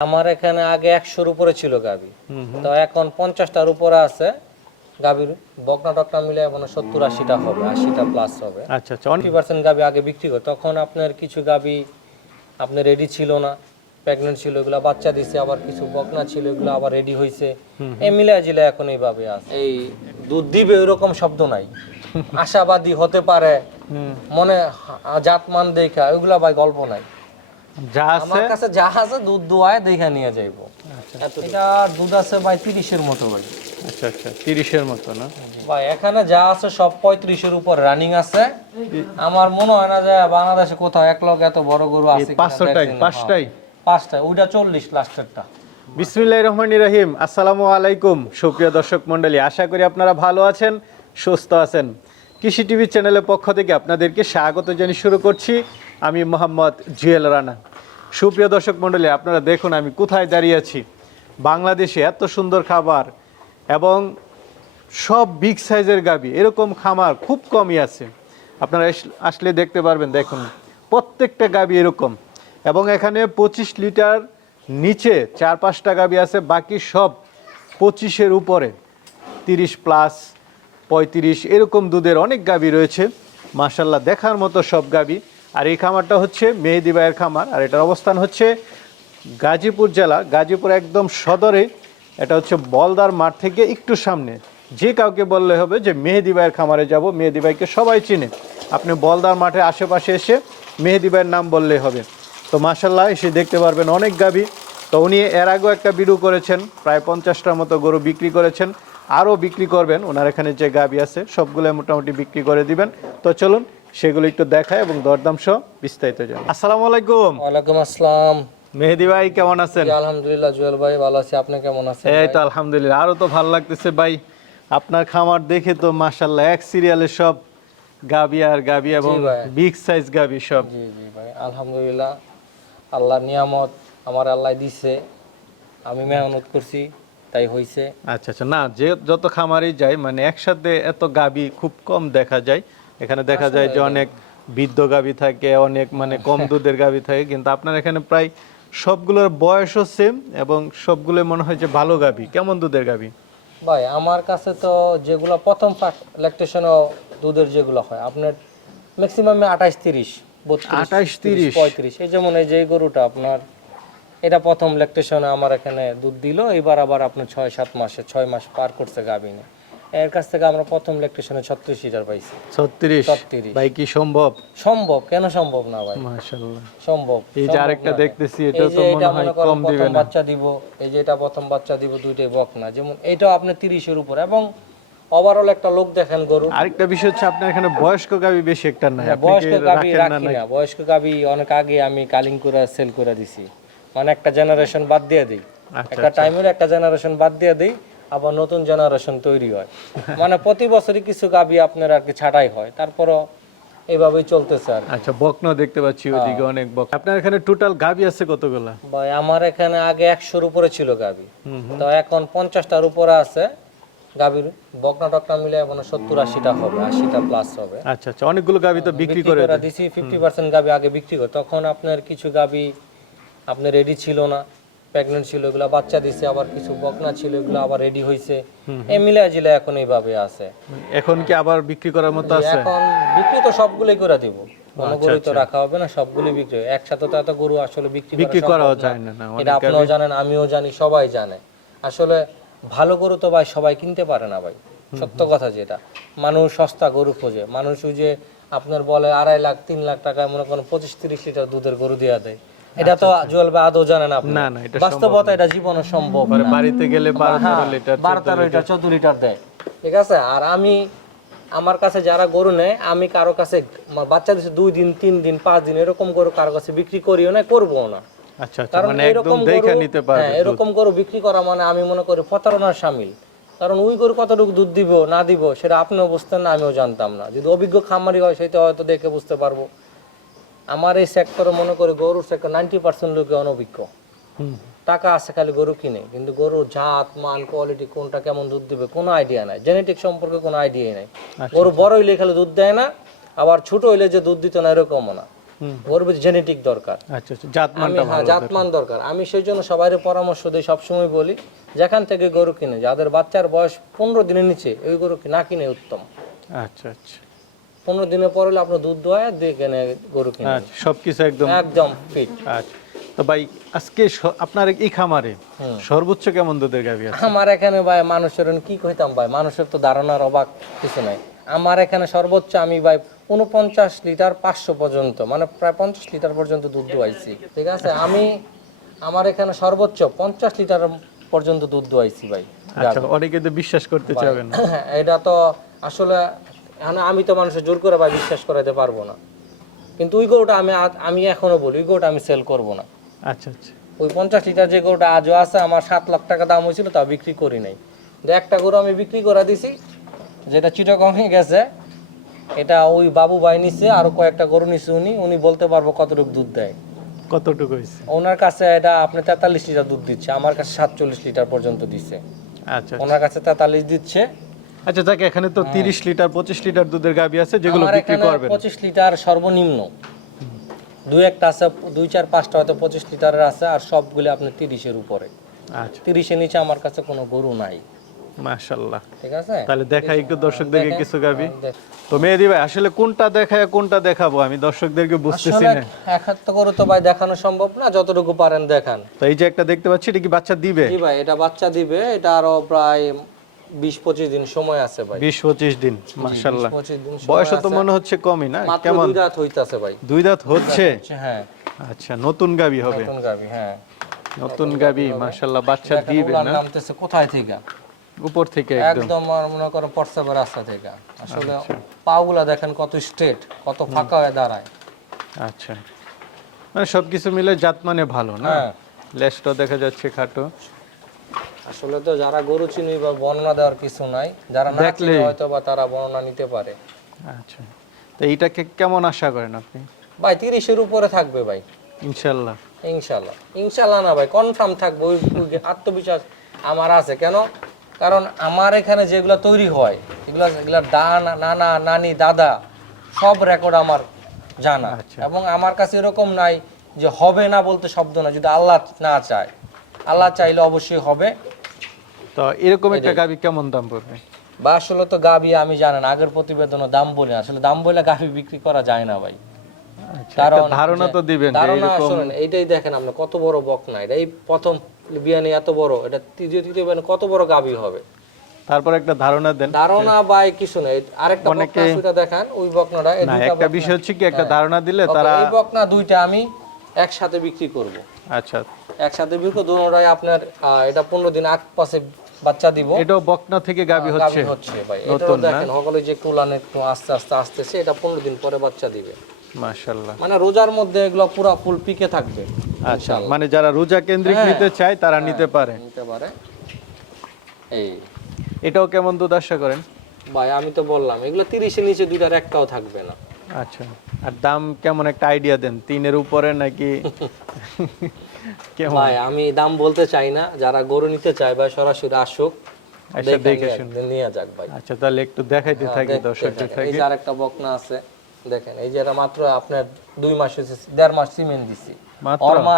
আমার এখানে আগে একশোর উপরে ছিল গাবি। তো এখন পঞ্চাশটার উপরে আছে। গাবির বকনা টকনা মিলে মানে সত্তর আশিটা হবে আশিটা প্লাস হবে। আচ্ছা আচ্ছা অনেক ফিফটি পার্সেন্ট গাবি আগে বিক্রি করে। তখন আপনার কিছু গাবি আপনার রেডি ছিল না। প্রেগনেন্ট ছিল এগুলা বাচ্চা দিছে আবার কিছু বকনা ছিল এগুলো আবার রেডি হয়েছে এই মিলে জিলে এখন এইভাবে আছে। এই দুধ দিবে ওইরকম শব্দ নাই। আশাবাদী হতে পারে। হুম। মনে জাতমান দেখা ওইগুলা ভাই গল্প নাই। যা আছে? আমার কাছে যা আছে দুধ দোয়ায় দেখা নিয়ে যাইবো। এটা দুধ আছে ভাই তিরিশের মতো ভাই। আচ্ছা আচ্ছা তিরিশের মতো না? ভাই এখানে যা আছে সব পঁয়ত্রিশের উপর রানিং আছে। আমার মনে হয় না যে বাংলাদেশে কোথাও এক লগ এত বড় গরু আছে পাঁচশোটাই দেখছি পাঁচটাই? হ্যাঁ, ওইটা চল্লিশ লাস্টেরটা। বিসমিল্লাহ রহমান রহিম। আসসালামু আলাইকুম সুপ্রিয় দর্শক মণ্ডলী। আশা করি আপনারা ভালো আছেন সুস্থ আছেন। কৃষি টিভি চ্যানেলের পক্ষ থেকে আপনাদেরকে স্বাগত জানিয়ে শুরু করছি। আমি মোহাম্মদ জুয়েল রানা। সুপ্রিয় দর্শক মণ্ডলী, আপনারা দেখুন আমি কোথায় দাঁড়িয়ে আছি। বাংলাদেশে এত সুন্দর খাবার এবং সব বিগ সাইজের গাবি, এরকম খামার খুব কমই আছে। আপনারা আসলে দেখতে পারবেন, দেখুন, প্রত্যেকটা গাবি এরকম। এবং এখানে পঁচিশ লিটার নিচে চার পাঁচটা গাবি আছে, বাকি সব পঁচিশের উপরে। তিরিশ প্লাস, পঁয়ত্রিশ, এরকম দুধের অনেক গাবি রয়েছে। মার্শাল্লাহ দেখার মতো সব গাবি। আর এই খামারটা হচ্ছে মেহেদি ভাইয়ের খামার, আর এটার অবস্থান হচ্ছে গাজীপুর জেলা। গাজীপুর একদম সদরে, এটা হচ্ছে বলদার মাঠ থেকে একটু সামনে। যে কাউকে বললে হবে যে মেহেদি ভাইয়ের খামারে যাব, মেহেদি ভাইকে সবাই চিনে। আপনি বলদার মাঠের আশেপাশে এসে মেহেদি ভাইয়ের নাম বললেই হবে। তো মাসাল্লাহ এসে দেখতে পারবেন অনেক গাবি। তো উনি এর আগেও একটা ভিডিও করেছেন, প্রায় পঞ্চাশটার মতো গরু বিক্রি করেছেন, আরও বিক্রি করবেন। ওনার এখানে যে গাবি আছে সবগুলো মোটামুটি বিক্রি করে দিবেন। তো চলুন সেগুলো একটু দেখায় এবং দরদাম সহ বিস্তারিত জানি। আসসালামু আলাইকুম। ওয়ালাইকুম আসসালাম। মেহেদি ভাই কেমন আছেন? আলহামদুলিল্লাহ জুয়েল ভাই ভালো আছি। আপনি কেমন আছেন এই তো আলহামদুলিল্লাহ আরও তো ভালো লাগতেছে ভাই। আপনার খামার দেখে তো মাশাল্লাহ এক সিরিয়ালে সব গাবি আর গাবি এবং বিগ সাইজ গাবি সব। জি জি ভাই আলহামদুলিল্লাহ। আল্লাহর নিয়ামত আমার আল্লাহ দিছে। আমি মেহনত করছি তাই হইছে। আচ্ছা আচ্ছা। না যে যত খামারই যায় মানে একসাথে এত গাবি খুব কম দেখা যায়। এখানে দেখা যায় যে অনেক বৃদ্ধ গাভী থাকে অনেক মানে কম দুধের গাভী থাকে কিন্তু আপনার এখানে প্রায় সবগুলোর বয়সও সেম এবং সবগুলো মনে হয় যে ভালো গাভী। কেমন দুধের গাভী? ভাই আমার কাছে তো যেগুলো প্রথম ল্যাকটেশন দুধের যেগুলো হয় আপনার ম্যাক্সিমাম আঠাইশ তিরিশ আঠাইশ, তিরিশ। পঁয়ত্রিশ। এই যেমন এই যে গরুটা আপনার এটা প্রথম ল্যাকটেশনে আমার এখানে দুধ দিল এবার আবার আপনার ছয় সাত মাসে ছয় মাস পার করছে গাভিনে এর কাছ থেকে আমরা প্রথম ল্যাকটেশনে ছত্রিশ লিটার পাইছি। ছত্রিশ? ছত্রিশ। ভাই কি সম্ভব? সম্ভব? কেন সম্ভব না ভাই? সম্ভব। এই যে আরেকটা দেখতেছি এটা তো মনে হয় কম দিবে না। বাচ্চা দিব এই যে এটা প্রথম বাচ্চা দিব দুইটাই বক না। যেমন এটাও আপনি তিরিশের উপর। এবং ওভারঅল একটা লোক দেখেন গরু। আরেকটা বিষয় হচ্ছে আপনার এখানে বয়স্ক গাবি বেশি একটা নাই। বয়স্ক গাবি রাখি? না। বয়স্ক গাবি অনেক আগে আমি কালিং করে সেল করে দিছি। মানে একটা জেনারেশন বাদ দিয়ে দিই। আচ্ছা, একটা টাইমের একটা জেনারেশন বাদ দিয়ে দিই। আবার নতুন জেনারেশন তৈরি হয়। মানে প্রতি বছরই কিছু গাবি আপনার আর কি ছাটাই হয়। তারপরও এইভাবেই চলতেছে আর আচ্ছা বকন দেখতে পাচ্ছি হ্যাঁ। ওদিকে অনেক বক আপনার এখানে টোটাল গাবি আছে কতগুলা? ভাই আমার এখানে আগে একশোর উপরে ছিল গাবি। তো এখন পঞ্চাশটার উপরে আছে। গাবির বকনা টকনা মিলে মানে সত্তর আশিটা হবে আশিটা প্লাস হবে। আচ্ছা আচ্ছা অনেকগুলো গাবি তো বিক্রি করে করে দিছি ফিফটি পার্সেন্ট গাবি আগে বিক্রি করে। তখন আপনার কিছু গাবি আপনার রেডি ছিল না। প্রেগনেন্ট ছিল এগুলো বাচ্চা দিছে আবার কিছু বকনা ছিল এগুলো আবার রেডি এই মিলে জিলে এখন এইভাবে আছে। এখন কি আবার বিক্রি করার মতো আছে? এখন বিক্রি তো সবগুলোই করে দিব। কোনো গরু তো রাখা হবে না সবগুলি বিক্রি একসাথে তো এত গরু আসলে বিক্রি করা বিক্রি যায় না এটা আপনিও জানেন আমিও জানি সবাই জানে। আসলে ভালো গরু তো ভাই সবাই কিনতে পারে না ভাই। সত্য কথা যেটা। মানুষ সস্তা গরু খোঁজে। মানুষ ওই যে আপনার বলে আড়াই লাখ তিন লাখ টাকায় মনে করেন পঁচিশ তিরিশ লিটার দুধের গরু দেওয়া দেয়। এটা তো জুয়েল ভাই আদৌ জানেন আপনি। না, না, এটা বাস্তবতা এটা জীবনে সম্ভব বাড়িতে গেলে বারো হ্যাঁ, তেরো লিটার বারো তেরো লিটার। চোদ্দ লিটার দেয়। ঠিক আছে? আর আমি আমার কাছে যারা গরু নেয় আমি কারও কাছে বাচ্চা দিচ্ছে দুই দিন তিন দিন পাঁচ দিন এরকম গরু কারও কাছে বিক্রি করিও না করব না। আচ্ছা আচ্ছা মানে একদম দেখে নিতে পারবে হ্যাঁ, এরকম গরু বিক্রি করা মানে আমি মনে করি প্রতারণার সামিল। কারণ ওই গরু কতটুকু দুধ দিব না দিব সেটা আপনিও বুঝতেন না আমিও জানতাম না। যদি অভিজ্ঞ খামারি হয় সেটা হয়তো দেখে বুঝতে পারব। আমার এই সেক্টরে মনে করি গরুর সেক্টর নাইনটি পার্সেন্ট লোকে অনভিজ্ঞ। টাকা আছে খালি গরু কিনে কিন্তু গরুর জাত মান কোয়ালিটি কোনটা কেমন দুধ দিবে কোনো আইডিয়া নাই। জেনেটিক সম্পর্কে কোনো আইডিয়াই নাই। আচ্ছা, গরু বড় হইলে খালি দুধ দেয় না আবার ছোট হইলে যে দুধ দিত না এরকমও না। ওর জেনেটিক দরকার। আচ্ছা আচ্ছা আমি হ্যাঁ জাতমান দরকার। আমি সেই জন্য সবাই পরামর্শ দিই সবসময় বলি যেখান থেকে গরু কিনে যাদের বাচ্চার বয়স পনেরো দিনের নিচে ওই গরু কি- না কিনে উত্তম। আচ্ছা আচ্ছা। পনেরো দিনের পর হলে আপনার দুধ দোয়া দিয়ে কিনে গরু কিনে। আচ্ছা সবকিছু একদম একদম ফিট আচ্ছা। তো ভাই আজকে আপনার এই খামারে সর্বোচ্চ কেমন দুধের গাভী আছে? আমার এখানে ভাই মানুষের কি কইতাম ভাই মানুষের তো ধারণার অবাক কিছু নাই। আমার এখানে সর্বোচ্চ আমি ভাই উনপঞ্চাশ লিটার পাঁচশো পর্যন্ত মানে প্রায় পঞ্চাশ লিটার পর্যন্ত দুধ দোয়াইছি ঠিক আছে? আমি আমার এখানে সর্বোচ্চ পঞ্চাশ লিটার পর্যন্ত দুধ দোয়াইছি ভাই আচ্ছা অনেকে তো বিশ্বাস করতে চাবেন না। এটা তো আসলে এখন আমি তো মানুষের জোর করে ভাই বিশ্বাস করাতে পারব না। কিন্তু ওই গরুটা আমি আমি এখনও বলি ওই গরুটা আমি সেল করব না। আচ্ছা আচ্ছা। ওই পঞ্চাশ লিটার যে গরুটা আজও আছে আমার সাত লাখ টাকা দাম হয়েছিল তা বিক্রি করি নাই। কিন্তু একটা গরু আমি বিক্রি করে দিছি যেটা চিটাগংয়ে গেছে এটা ওই বাবু ভাই নিচ্ছে আরও কয়েকটা গরু নিচ্ছে উনি উনি বলতে পারব কতটুকু দুধ দেয়। কতটুকু হয়েছে? ওনার কাছে এটা আপনি তেতাল্লিশ লিটার দুধ দিচ্ছে আমার কাছে সাতচল্লিশ লিটার পর্যন্ত দিচ্ছে আচ্ছা। ওনার কাছে তেতাল্লিশ দিচ্ছে আচ্ছা যাকে এখানে তো তিরিশ লিটার পঁচিশ লিটার দুধের গাভী আছে যেগুলো বিক্রি করবেন। পঁচিশ লিটার সর্বনিম্ন। দুই একটা আছে দুই চার পাঁচটা হয়তো পঁচিশ লিটারের আছে আর সবগুলো আপনি তিরিশের উপরে। আচ্ছা। তিরিশের নিচে আমার কাছে কোনো গরু নাই। মাশাল্লাহ। ঠিক আছে? তাহলে দেখাই একটু দর্শকদেরকে কিছু গাভী। দেখ- তো মেহেদি ভাই আসলে কোনটা দেখায় কোনটা দেখাবো? আমি দর্শকদেরকে বুঝতেছি না। এক হাত তো গরু তো ভাই দেখানো সম্ভব না যতটুকু পারেন দেখান। তো এই যে একটা দেখতে পাচ্ছি এটা কি বাচ্চা দিবে? জি ভাই এটা বাচ্চা দিবে এটা আরও প্রায় বিশ পঁচিশ দিন সময় আছে ভাই। বিশ পঁচিশ দিন সময় বয়স তো মনে হচ্ছে কমই না? কেমন? দুই রাত হইতাছে ভাই। দুই দাঁত হচ্ছে? হ্যাঁ। আচ্ছা নতুন গাবি হবে। নতুন গাবি হ্যাঁ। নতুন গাবি মাশাল্লাহ বাচ্চা দিবে না? নামতেছে কোথায় থেকে? উপর থেকে একদম। একদম আর মনে করো রাস্তা থেকে। আসলে আচ্ছা। পাগুলা দেখেন কত স্ট্রেট কত ফাঁকা হয়ে দাঁড়ায়। আচ্ছা। মানে সবকিছু মিলে জাত মানে ভালো না? হ্যাঁ। লেজটা দেখা যাচ্ছে খাটো। আসলে তো যারা গরু চিনি বা বর্ণনা দেওয়ার কিছু নাই যারা না চিনে হয়তো বা তারা বর্ণনা নিতে পারে। আচ্ছা। তো এইটাকে কেমন আশা করেন আপনি? ভাই তিরিশের উপরে থাকবে ভাই। ইনশাল্লাহ। ইনশাল্লাহ। ইনশাল্লাহ না ভাই কনফার্ম থাকবে। ওই আত্মবিশ্বাস আমার আছে। কেন? কারণ আমার এখানে যেগুলো তৈরি হয় এগুলো এগুলো দানা নানা নানি দাদা সব রেকর্ড আমার জানা। আচ্ছা। এবং আমার কাছে এরকম নাই যে হবে না বলতে শব্দ না। যদি আল্লাহ না চায় আল্লাহ চাইলে অবশ্যই হবে। তো এরকম একটা গাবি কেমন দাম পড়বে? বা আসলে তো গাবি আমি জানেন আগের প্রতিবেদনে দাম বলি। আসলে দাম বলে গাবি বিক্রি করা যায় না ভাই। আচ্ছা, কারণ ধারণা তো দিবেন ধারণা শুনেন এইটাই দেখেন আপনি কত বড় বক না এটা এই প্রথম বিয়ানি এত বড় এটা তৃতীয় তৃতীয় বিয়ানি কত বড় গাবি হবে? তারপর একটা ধারণা দেন। ধারণা বা কিছু আরেকটা বকনা সেটা দেখান ওই বকনাটা না একটা বিষয় হচ্ছে কি একটা হ্যাঁ। ধারণা দিলে তারা এই বকনা দুইটা আমি একসাথে বিক্রি করব। আচ্ছা। একসাথে বিক্রি করব আপনার এটা পনেরো দিন আগ পাশে বাচ্চা দিব। এটাও বকনা থেকে গাবি হচ্ছে। হচ্ছে ভাই। এটাও দেখেন সকলে যে একটু উলান একটু আস্তে আস্তে আসতেছে এটা পনেরো দিন পরে বাচ্চা দিবে। মাশাল্লাহ মানে রোজার মধ্যে এগুলো পুরো ফুল পিকে থাকবে। আচ্ছা মানে যারা রোজা কেন্দ্রিক হ্যাঁ। নিতে চায় তারা নিতে পারে। নিতে পারে। এই। এটাও কেমন দুধ আশা করেন? ভাই আমি তো বললাম এগুলো তিরিশের নিচে দুইটার একটাও থাকবে না। আচ্ছা আর দাম কেমন একটা আইডিয়া দেন তিনের উপরে নাকি? ভাই আমি দাম বলতে চাই না। যারা গরু নিতে চায় ভাই সরাসরি আসুক। আচ্ছা, দেখে দেখে শুনে। নিয়ে যাক ভাই। আচ্ছা তাহলে একটু দেখাইতে হ্যাঁ, থাকি দর্শকদের। এই থাকি। যে আরেকটা বকনা আছে দেখেন এই যে এটা মাত্র আপনার দুই মাস হয়েছে দেড় মাস সিমেন্ট দিছি। মাত্র? ওর মা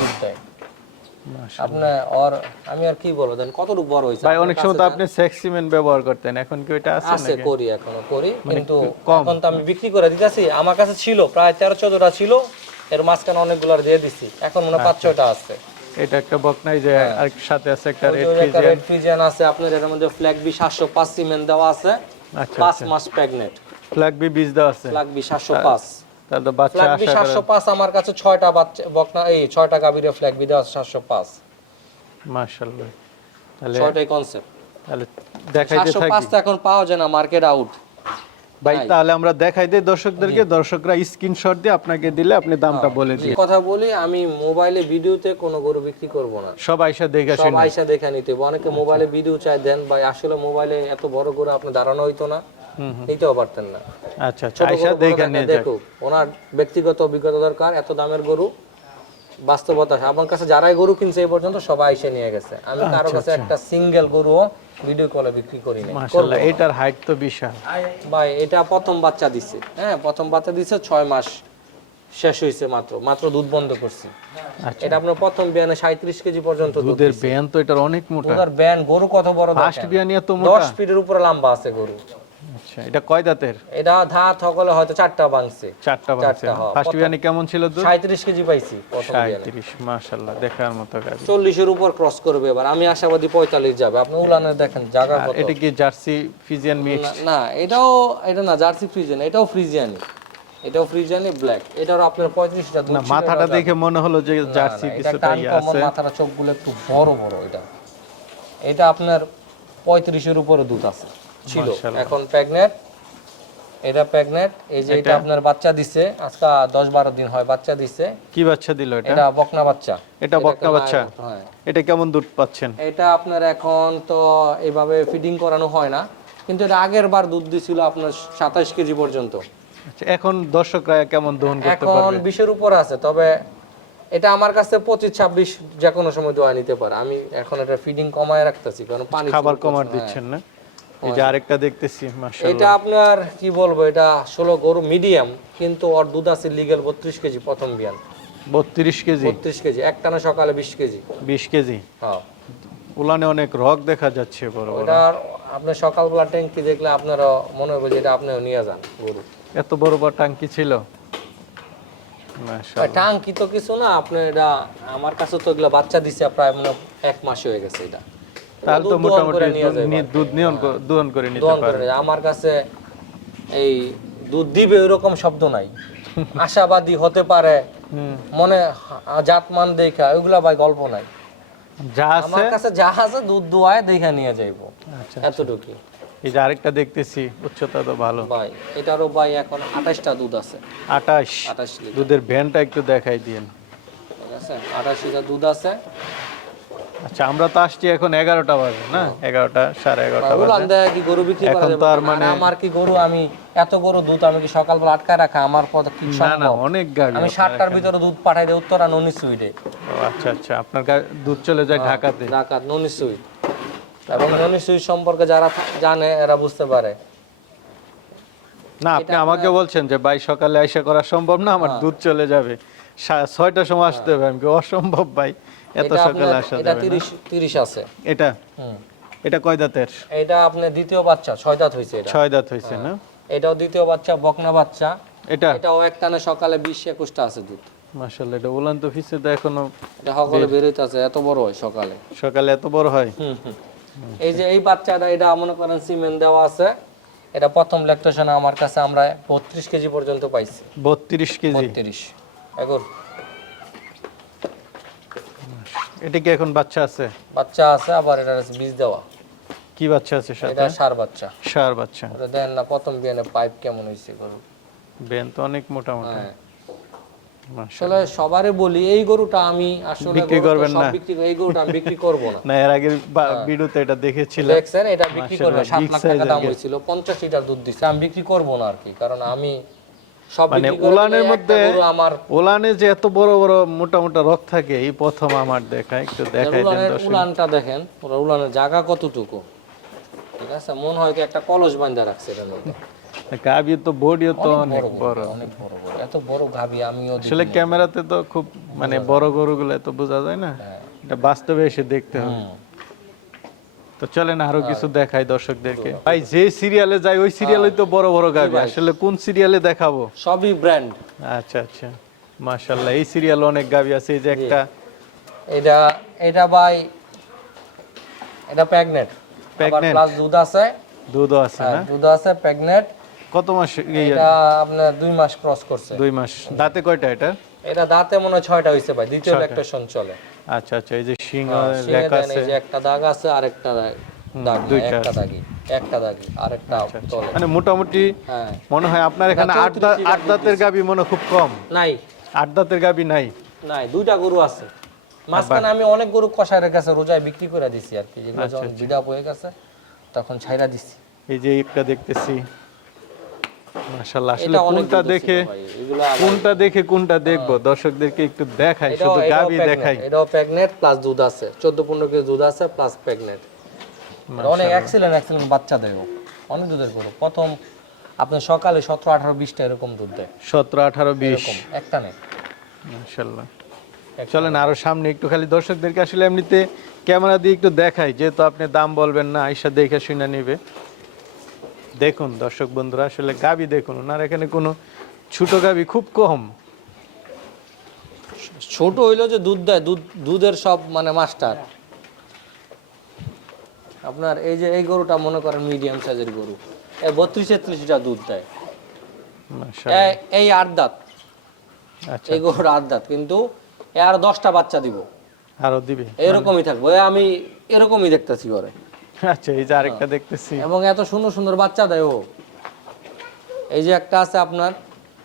দুধ দেয়। আপনার আমি আর কি বলব দেন কতটুকু বড় ভাই অনেক সময় তো আপনি সেক্স সিমেন্ট ব্যবহার করতেন এখন কি ওইটা আছে আছে করি এখনও করি। কিন্তু এখন তো আমি বিক্রি করে দিতেছি আমার কাছে ছিল প্রায় তেরো চোদ্দটা ছিল। এর মাঝখানে অনেকগুলো দিয়ে দিছি। এখন মনে পাঁচ ছয়টা আছে। এটা একটা বকনাই যে আর সাথে আছে একটা রেড রেড ফ্রিজিয়ান আছে আপনার এর মধ্যে ফ্ল্যাগ বি সাতশো পাঁচ সিমেন্ট দেওয়া আছে। আচ্ছা পাঁচ মাস ফ্ল্যাগ বি বীজ দেওয়া আছে। ফ্ল্যাগ বি সাতশো পাঁচ। তাহলে তো বাচ্চা ফ্ল্যাগ বি আশা সাতশো পাঁচ আমার কাছে ছয়টা বাচ্চা বকনা এই ছয়টা গাভীরে ফ্ল্যাগ বি দেওয়া আছে সাতশো পাঁচ। মাশাআল্লাহ। তাহলে কনসেপ্ট তাহলে দেখাইতে সাতশো থাকি পাঁচ তো এখন পাওয়া যায় না মার্কেট আউট ভাই তাহলে আমরা দেখাই দেই দর্শকদেরকে। দর্শকরা স্ক্রিনশট দিয়ে আপনাকে দিলে আপনি দামটা বলে দিন কথা বলি আমি মোবাইলে ভিডিওতে কোনো গরু বিক্রি করব না। সব আইসা দেখে সব আইসা দেখে নিতে হবে। অনেকে মোবাইলে ভিডিও চাই দেন ভাই আসলে মোবাইলে এত বড় করে আপনি দাঁড়ানো হইতো না। নিতেও পারতেন না। আচ্ছা আচ্ছা। আইসা দেখে নিয়ে দেখা ওনার ব্যক্তিগত অভিজ্ঞতা দরকার এত দামের গরু। বাস্তবতা আমার কাছে যারাই গরু কিনছে এই পর্যন্ত সবাই আইসে নিয়ে গেছে। আমি আচ্ছা, কারও কাছে একটা সিঙ্গেল গরুও ভিডিও কলে বিক্রি করি না মাশাআল্লাহ এটার হাইট তো বিশাল। ভাই এটা প্রথম বাচ্চা দিছে। হ্যাঁ প্রথম বাচ্চা দিছে ছয় মাস শেষ হয়েছে মাত্র। মাত্র দুধ বন্ধ করছি। আচ্ছা। এটা আপনার প্রথম বিয়ানে সাঁত্রিশ কেজি পর্যন্ত দুধের বিয়ান তো এটার অনেক মোটা। দুধের বিয়ান গরু কত বড় ফার্স্ট দেখেন। বিয়ান এত দশ মোটা ফিটের উপরে লম্বা আছে গরু। আচ্ছা এটা কয় দাঁতের? এটা ধাত সকলে হয়তো চারটা ভাঙছে চারটা বানছে হ্যাঁ। ফার্স্ট কেমন ছিল দুধ? সাঁত্রিশ কেজি পাইছি প্রথম বিয়ানে সাঁত্রিশ মাশাল্লাহ দেখার মতো গাবি চল্লিশের উপর ক্রস করবে এবার আমি আশাবাদী পঁয়তাল্লিশ যাবে। আপনি উলানে দেখেন জায়গা কত। এটা কি জার্সি ফিজিয়ান মিক্স না- এটাও এটা না জার্সি ফ্রিজিয়ান এটাও ফ্রিজিয়ানি। এটাও ফ্রিজিয়ানি ব্ল্যাক এটারও আপনার পঁয়ত্রিশটা দুধ না মাথাটা দেখে মনে হলো যে জার্সি এটা কিছুটা ইয়ে আছে। মাথাটা চোখগুলো একটু বড় বড় এটা। এটা আপনার পঁয়ত্রিশের উপরে দুধ আছে। ছিল। এখন প্রেগনেন্ট এটা প্রেগনেন্ট এই যে এটা আপনার বাচ্চা দিছে আজকে দশ বারো দিন হয় বাচ্চা দিছে। কি বাচ্চা দিল এটা? এটা বকনা বাচ্চা। এটা বকনা বাচ্চা। হ্যাঁ। এটা কেমন দুধ পাচ্ছেন? এটা আপনার এখন তো এভাবে ফিডিং করানো হয় না কিন্তু এটা আগের বার দুধ দিছিল আপনার সাতাশ কেজি পর্যন্ত। আচ্ছা এখন দর্শকরা কেমন দহন করতে এখন পারবে? বিশের উপর আছে তবে এটা আমার কাছে পঁচিশ ছাব্বিশ যে কোনো সময় দোয়া নিতে পারে। আমি এখন এটা ফিডিং কমায় রাখতেছি কারণ পানি খাবার কমার দিচ্ছেন না? এই যে আরেকটা দেখতেছি। মাশাআল্লাহ। এটা আপনার কি বলব এটা ষোলো গরু মিডিয়াম কিন্তু ওর দুধ আছে লিগেল বত্রিশ কেজি প্রথম বিয়ান 32 কেজি? বত্রিশ কেজি একটানা সকালে বিশ কেজি। 20 কেজি? হ্যাঁ। উলানে অনেক রক দেখা যাচ্ছে বড় বড়। ওটার আপনার সকালবেলা ট্যাঙ্কি দেখলে আপনারও মনে হবে যে এটা আপনিও নিয়ে যান গরু। এত বড় বড় টাঙ্কি ছিল? মাশাআল্লাহ টাঙ্কি তো কিছু না আপনার এটা আমার কাছে তো এগুলো বাচ্চা দিছে প্রায় মনে এক মাস হয়ে গেছে এটা। তাহলে তো মোটামুটি দুধ নিয়ন দোহন করে নিতে পারে আমার কাছে এই দুধ দিবে ওইরকম শব্দ নাই। আশাবাদী হতে পারে। মনে জাতমান দেখা ওইগুলা ভাই গল্প নাই। যা আছে? আমার কাছে যা আছে দুধ দোয়ায় দেখা নিয়ে যাইবো আচ্ছা এতটুকু এই যে আরেকটা দেখতেছি উচ্চতা তো ভালো। ভাই এটারও ভাই এখন আঠাশটা দুধ আছে। আটাশ আঠাশ লিটার। দুধের ভ্যানটা একটু দেখাই দিন ঠিক আছে আঠাশ লিটার দুধ আছে। আচ্ছা আমরা তো আসছি এখন এগারোটা বাজে না? এগারোটা সাড়ে এগারোটা বাজে। কি গরু বিক্রি এখন তো আর মানে- আমার কি গরু আমি এত গরু দুধ আমি কি সকালবেলা আটকায় রাখা? আমার পদ কি না না অনেক গাড়ি আমি সাতটার ভিতরে দুধ পাঠাই দিই উত্তরা ননি আচ্ছা আচ্ছা আপনার দুধ চলে যায় ঢাকাতে? ঢাকা ননি সুইট। এবং ননি সুইট সম্পর্কে যারা জানে এরা বুঝতে পারে। না আপনি আমাকে বলছেন যে ভাই সকালে আইসা করা সম্ভব না আমার দুধ চলে যাবে। ছয়টার সময় আসতে হবে আমি অসম্ভব ভাই? এত সকালে আসা যাবে না। তিরিশ তিরিশ আছে। এটা? হুম। এটা কয় দাঁতের? এটা আপনার দ্বিতীয় বাচ্চা ছয় দাঁত হয়েছে এটা। ছয় দাঁত হয়েছে না? এটাও দ্বিতীয় বাচ্চা বকনা বাচ্চা। এটা? এটাও একটানে সকালে বিশ একুশটা আছে দুধ। মাশাল্লাহ এটা উলান তো ফিসে তো এখনও এটা সকালে বেরোইতে আছে এত বড় হয় সকালে। সকালে এত বড় হয়? হুম, হুম। এই যে এই বাচ্চাটা এটা মনে করেন সিমেন্ট দেওয়া আছে। এটা প্রথম ল্যাকটেশনে আমার কাছে আমরা বত্রিশ কেজি পর্যন্ত পাইছি। বত্রিশ কেজি? বত্রিশ। এখন এটা কি এখন বাচ্চা আছে? বাচ্চা আছে আবার এটা বীজ দেওয়া। কি বাচ্চা আছে সাথে? এটা সার বাচ্চা। সার বাচ্চা। ওটা দেন না প্রথম বিয়ানে পাইপ কেমন হয়েছে গরু? বেন তো অনেক মোটামুটি। হ্যাঁ। মাশা- আসলে সবারই বলি এই গরুটা আমি আসলে বিক্রি করবেন না? বিক্রি এই গরুটা আমি বিক্রি করব না। না এর আগে বা- ভিডিওতে এটা দেখেছিলাম। দেখছেন এটা বিক্রি করবে মাশাআল্লাহ, সাত big লাখ টাকা দাম। হয়েছিল পঞ্চাশ লিটার দুধ দিচ্ছে আমি বিক্রি করব না আর কি কারণ আমি মানে উলানের মধ্যে ওলানে যে এত বড় বড় মোটা মোটা রক থাকে এই প্রথম আমার দেখা একটু দেখাই দেন উলানটা দেখেন ওরা উলানের জায়গা কতটুকু? ঠিক আছে মনে হয় কি একটা কলস বান্ধা রাখছে এটার মধ্যে? গাভি তো বডিও তো অনেক বড় অনেক বড় বড় এত বড় গাবি আমিও আসলে ক্যামেরাতে তো খুব মানে বড় গরুগুলো এত বোঝা যায় না হ্যাঁ। এটা বাস্তবে এসে দেখতে হবে। তো চলেন আরও কিছু দেখাই দর্শকদেরকে। ভাই যে সিরিয়ালে যাই ওই সিরিয়ালে তো বড় বড় গাভি আসলে কোন সিরিয়ালে দেখাবো? সবই ব্র্যান্ড আচ্ছা আচ্ছা। মাশাল্লাহ এই সিরিয়াল অনেক গাভি আছে এই যে একটা। এটা এটা ভাই এটা প্রেগনেট Pregnant? প্লাস দুধ আছে। দুধও আছে হ্যাঁ, না? দুধ আছে প্রেগনেট কত মাস এটা আপনার দুই মাস ক্রস করছে। দুই মাস। দাঁতে কয়টা এটা? এটা দাঁতে মনে হয় ছয়টা হয়েছে ভাই দ্বিতীয় ল্যাকটেশন চলে। আচ্ছা আচ্ছা এই যে সিংহ শিঙে আছে। এই যে একটা দাগ আছে আর একটা দাগ দুইটা একটা দাগি একটা দাগি একটা তলে। মানে মোটামুটি হ্যাঁ। মনে হয় আপনার এখানে আট আট দাঁতের গাবি মনে খুব কম। নাই। আট দাঁতের গাবি নাই। নাই দুইটা গরু আছে। মাঝখানে আমি অনেক গরু কষায় রেখেছে রোজায় বিক্রি করে দিছি আর কি। যেগুলো আচ্ছা, যখন বিড়া বয়ে গেছে তখন ছাইরা দিছি। এই যে একটা দেখতেছি। মাশাআল্লাহ আসলে কোনটা দেখে ভাই, এগুলো আবার- কোনটা দেখে কোনটা দেখব? দর্শকদেরকে একটু দেখাই শুধু গাবি দেখাই। এটাও প্রেগনেন্ট প্লাস দুধ আছে। 14 15 কেজি দুধ আছে প্লাস প্রেগনেন্ট অনেক এক্সিলেন্ট এক্সিলেন্ট বাচ্চা দেয় অনেক দুধের গরু। প্রথম আপনার সকালে সতেরো আঠারো বিশটা এরকম দুধ দেয়। সতেরো আঠারো বিশ। এরকম একটা নেই। মাশাল্লাহ চলেন আরও সামনে একটু খালি দর্শকদেরকে আসলে এমনিতে ক্যামেরা দিয়ে একটু দেখাই যেহেতু আপনি দাম বলবেন না আইসা দেখে শুনে নিবে। দেখুন দর্শক বন্ধুরা আসলে গাবি দেখুন ওনার এখানে কোনো ছোট গাবি খুব কম। ছোট হইল যে দুধ দেয় দুধ দুধের সব মানে মাস্টার। আপনার এই যে এই গরুটা মনে করেন মিডিয়াম সাইজের গরু। এই বত্রিশ তেত্রিশ দুধ দেয়। এই- আট দাঁত। আচ্ছা। এই গরুর আট দাঁত কিন্তু এ আর দশটা বাচ্চা দিব। আরও দিবে। এরকমই থাকব। আমি এরকমই দেখতেছি করে আচ্ছা এই যে আরেকটা দেখতেছি। এবং এত সুন্দর সুন্দর বাচ্চা দেয় ও। এই যে একটা আছে আপনার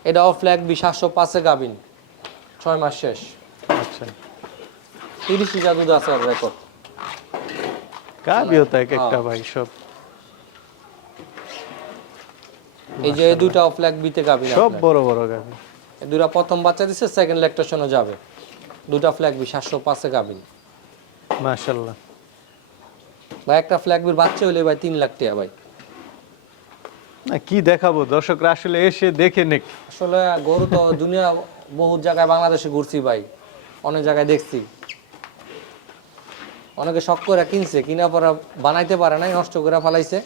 এটাও ফ্ল্যাগ বি সাতশো পাঁচে গাবিন। ছয় মাস শেষ। আচ্ছা। তিরিশ লিটার দুধ আছে রেকর্ড গাবিও তো এক একটা ভাই সব। এই যে এই দুইটা ফ্ল্যাগ বিতে গাবিন সব বড় বড় গাবি। এই দুটা প্রথম বাচ্চা দিচ্ছে সেকেন্ড ল্যাকটেশনও যাবে। দুটা ফ্ল্যাগ বি সাতশো পাঁচে গাবিন। মাশাল্লাহ ভাই একটা ফ্ল্যাগ বির বাচ্চা হইলে ভাই তিন লাখ টাকা ভাই। না কি দেখাবো? দর্শকরা আসলে এসে দেখে নেক। আসলে গরু তো দুনিয়া বহুত জায়গায় বাংলাদেশে ঘুরছি ভাই। অনেক জায়গায় দেখছি। অনেকে শখ করে কিনছে কিনা পরে বানাইতে পারে নাই নষ্ট করে ফেলাইছে।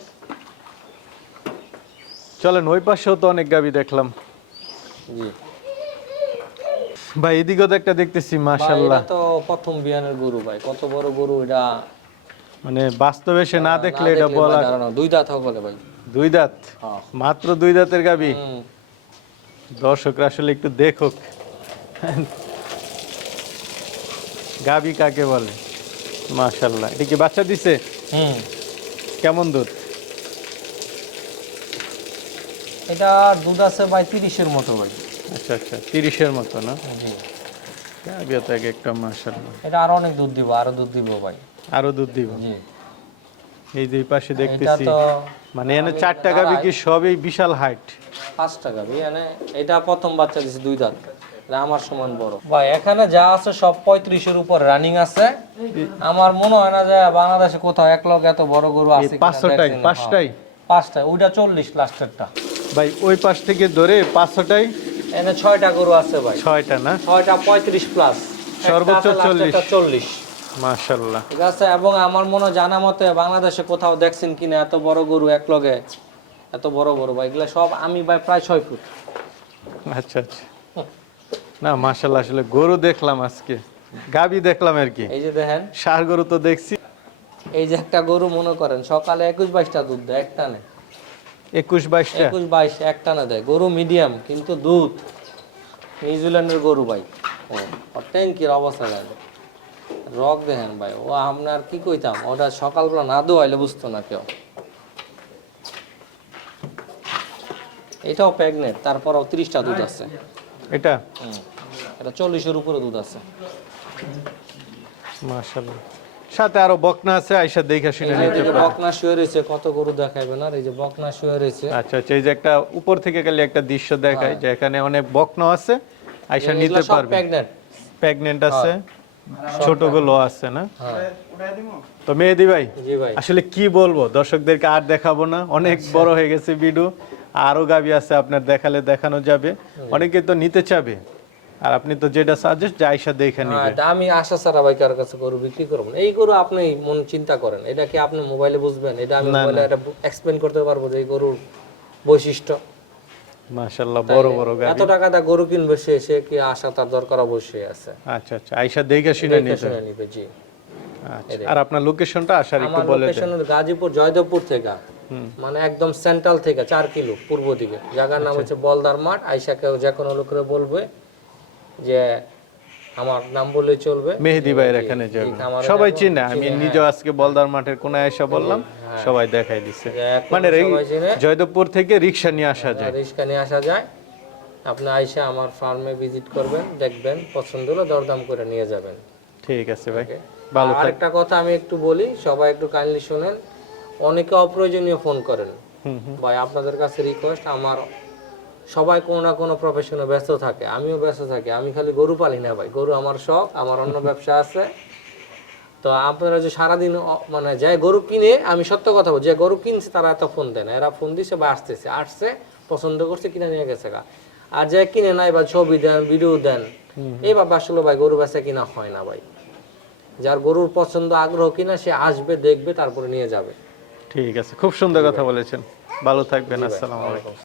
চলেন ওই পাশেও তো অনেক গাবি দেখলাম। জি। ভাই এদিকেও তো একটা দেখতেছি এটা তো প্রথম বিয়ানের গরু ভাই কত বড় গরু এটা মানে বাস্তবে সে না দেখলে এটা বলা দুই দাঁত হোক বলে ভাই। দুই দাঁত? হ্যাঁ। মাত্র দুই দাঁতের গাবি? হুম। দর্শকরা আসলে একটু দেখুক। গাবি কাকে বলে? মাশাল্লাহ এটা কি বাচ্চা দিছে? হুম। কেমন দুধ? এটা দুধ আছে ভাই তিরিশের মতো ভাই। আচ্ছা আচ্ছা। তিরিশের মতো না। গাবিও তো এক একটা মাশাল্লাহ এটা আরও অনেক দুধ দিব আরও দুধ দিব ভাই। আরও দুধ দিব? জি। এই যে পাশে দেখতেছি। মানে এনে চারটা গাবি কি সবই বিশাল হাইট মানে এটা প্রথম বাচ্চা দিছে দুই দাঁত। আমার সমান বড়। ভাই এখানে যা আছে সব পঁয়ত্রিশের উপর রানিং আছে। আমার মনে হয় না যে বাংলাদেশে কোথাও এক লক্ষ এত বড় গরু আছে পাঁচশোটাই। পাঁচটাই? পাঁচটাই ওইটা চল্লিশ লাস্টেরটা। ভাই ওই পাশ থেকে ধরে পাঁচশোটাই এনে ছয়টা গরু আছে ভাই। ছয়টা না? ছয়টা পঁয়ত্রিশ প্লাস সর্বোচ্চ 40 চল্লিশ। মাশাল্লাহ। ঠিক আছে? এবং আমার মনে জানা মতে বাংলাদেশে কোথাও দেখছেন কিনা এত বড় গরু এক লগে এত বড় বড় ভাই এগুলো সব আমি ভাই প্রায় ছয় ফুট। আচ্ছা আচ্ছা। না মাশাল্লাহ আসলে গরু দেখলাম আজকে। গাবি দেখলাম আর কি। এই যে দেখেন। সার গরু তো দেখছি। এই যে একটা গরু মনে করেন সকালে একুশ বাইশটা দুধ দেয় একটা টানে একুশ বাইশটা একুশ বাইশ এক টানে দেয়। গরু মিডিয়াম কিন্তু দুধ। নিউজিল্যান্ডের গরু ভাই। ও ট্যাঙ্কির অবস্থা দেখেন রক দেখেন ভাই ও আপনার কি কইতাম? ওটা সকালবেলা না দোয়াইলে বুঝতো না কেউ। এটাও প্রেগনেন্ট তারপরও তিরিশটা দুধ আছে। এটা। এটা চল্লিশের উপরে দুধ আছে। মাশাল্লাহ সাথে আরও বকনা আছে আইসা দেখে শুনে নিতে পারে বকনা শুয়ে রয়েছে কত গরু দেখাইবেন আর এই যে বকনা শুয়ে রয়েছে। আচ্ছা আচ্ছা এই যে একটা উপর থেকে খালি একটা দৃশ্য দেখায় যে এখানে অনেক বকনা আছে আইসা নিতে পারবে। প্রেগনেন্ট প্রেগনেন্ট আছে ছোটগুলো আছে না? হ্যাঁ। তো মেহেদি ভাই জি ভাই। আসলে কি বলব দর্শকদেরকে আর দেখাবো না। অনেক বড় হয়ে গেছে ভিডিও আরও গাবি আছে আপনার দেখালে দেখানো যাবে। অনেকে তো নিতে চাবে। আর আপনি তো যেটা সাজেস্ট যে দেখে আমি আশা ছাড়া ভাই কার কাছে গরু বিক্রি করব না। এই গরু আপনি মন চিন্তা করেন। এটা কি আপনি মোবাইলে বুঝবেন? এটা আমি মোবাইলে এটা এক্সপ্লেন করতে পারব যে এই গরুর বৈশিষ্ট্য। মাশাল্লাহ বড় বড় গাবি এত টাকা দা গরু কিনবে সে সে কি আশা তার দরকার অবশ্যই আছে। আচ্ছা আচ্ছা দেখে শুনে নিবে। জি। আচ্ছা আর আপনার লোকেশনটা একটু বলে দেন। লোকেশন গাজীপুর জয়দেবপুর থেকে। মানে একদম সেন্ট্রাল থেকে চার কিলো পূর্ব দিকে। জায়গার নাম হচ্ছে বলদার মাঠ। আইসা কেউ যে কোনো লোকের বলবে যে আমার নাম বললেই চলবে। মেহেদি ভাইয়ের এখানে যাবে। সবাই চিনে আমি নিজেও আজকে বলদার মাঠের কোনায় এসে বললাম সবাই দেখাই দিছে। মানে। জয়দেবপুর থেকে রিক্সা নিয়ে আসা যায়। রিক্সা নিয়ে আসা যায়। আপনি আইসা আমার ফার্মে ভিজিট করবেন দেখবেন পছন্দ হলে দরদাম করে নিয়ে যাবেন। ঠিক আছে ভাই ভালো আরেকটা কথা আমি একটু বলি সবাই একটু কাইন্ডলি শুনেন অনেকে অপ্রয়োজনীয় ফোন করেন। ভাই আপনাদের কাছে রিকোয়েস্ট আমার সবাই কোনো না কোনো প্রফেশনে ব্যস্ত থাকে আমিও ব্যস্ত থাকি আমি খালি গরু পালি না ভাই গরু আমার শখ আমার অন্য ব্যবসা আছে। তো আপনারা যে সারাদিন মানে যাই গরু কিনে আমি সত্য কথা বলছি যে গরু কিনছে তারা এত ফোন দেয় না এরা ফোন দিছে বা আসতেছে আসছে পছন্দ করছে কিনে নিয়ে গেছে গা। আর যে কিনে নাই বা ছবি দেন ভিডিও দেন এই এইভাবে আসলে ভাই গরু বেচা কিনা হয় না ভাই। যার গরুর পছন্দ আগ্রহ কিনা সে আসবে দেখবে তারপরে নিয়ে যাবে। ঠিক আছে খুব সুন্দর কথা বলেছেন। ভালো থাকবেন আসসালামু আলাইকুম।